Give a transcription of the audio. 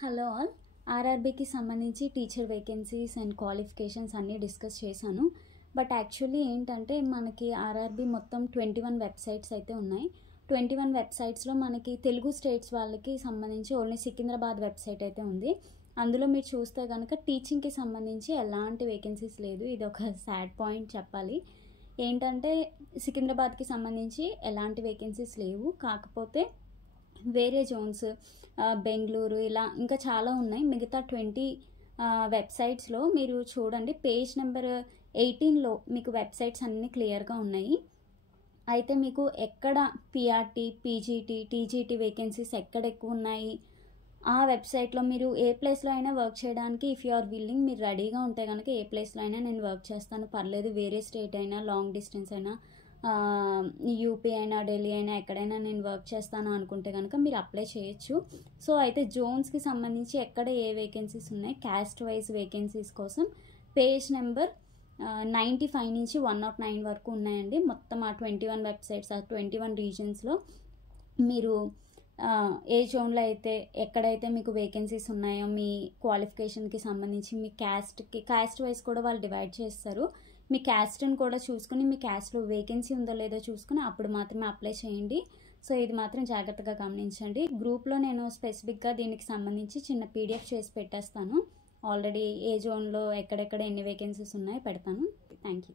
Hello all. ఆర్ఆర్బీకి సంబంధించి teacher vacancies and qualifications అన్నీ డిస్కస్ చేశాను. బట్ యాక్చువల్లీ ఏంటంటే మనకి ఆర్ఆర్బీ మొత్తం 21 వెబ్సైట్స్ అయితే ఉన్నాయి. 21 వెబ్సైట్స్లో మనకి తెలుగు స్టేట్స్ వాళ్ళకి సంబంధించి ఓన్లీ సికింద్రాబాద్ వెబ్సైట్ అయితే ఉంది. అందులో మీరు చూస్తే కనుక టీచింగ్కి సంబంధించి ఎలాంటి వేకెన్సీస్ లేదు. ఇది ఒక సాడ్ పాయింట్ చెప్పాలి. ఏంటంటే సికింద్రాబాద్కి సంబంధించి ఎలాంటి వేకెన్సీస్ లేవు. కాకపోతే వేరే జోన్స్ బెంగళూరు ఇలా ఇంకా చాలా ఉన్నాయి. మిగతా 20 వెబ్సైట్స్లో మీరు చూడండి, పేజ్ నెంబర్ 18లో మీకు వెబ్సైట్స్ అన్నీ క్లియర్గా ఉన్నాయి. అయితే మీకు ఎక్కడ పిఆర్టీ, పీజీటీ, టీజీటీ వేకెన్సీస్ ఎక్కడ ఎక్కువ ఉన్నాయి, ఆ వెబ్సైట్లో మీరు ఏ ప్లేస్లో అయినా వర్క్ చేయడానికి ఇఫ్ యు ఆర్ విల్లింగ్, మీరు రెడీగా ఉంటే కనుక ఏ ప్లేస్లో అయినా నేను వర్క్ చేస్తాను, పర్లేదు. వేరే స్టేట్ అయినా, లాంగ్ డిస్టెన్స్ అయినా, యూపీ అయినా, ఢిల్లీ అయినా, ఎక్కడైనా నేను వర్క్ చేస్తాను అనుకుంటే కనుక మీరు అప్లై చేయొచ్చు. సో అయితే జోన్స్కి సంబంధించి ఎక్కడ ఏ వేకెన్సీస్ ఉన్నాయి, క్యాస్ట్ వైజ్ వేకెన్సీస్ కోసం పేజ్ నెంబర్ 95 నుంచి 109 వరకు ఉన్నాయండి. మొత్తం ఆ 21 వెబ్సైట్స్, ఆ 21 రీజన్స్లో మీరు ఏ జోన్లో అయితే ఎక్కడైతే మీకు వేకెన్సీస్ ఉన్నాయో, మీ క్వాలిఫికేషన్కి సంబంధించి, మీ క్యాస్ట్ వైజ్ కూడా వాళ్ళు డివైడ్ చేస్తారు. మీ క్యాస్ట్ని కూడా చూసుకుని, మీ క్యాస్ట్లో వేకెన్సీ ఉందో లేదో చూసుకుని అప్పుడు మాత్రమే అప్లై చేయండి. సో ఇది మాత్రం జాగ్రత్తగా గమనించండి. గ్రూప్లో నేను స్పెసిఫిక్గా దీనికి సంబంధించి చిన్న పీడిఎఫ్ చేసి పెట్టేస్తాను. ఆల్రెడీ ఏ జోన్లో ఎక్కడెక్కడ ఎన్ని వేకెన్సీస్ ఉన్నాయో పెడతాను. Thank you.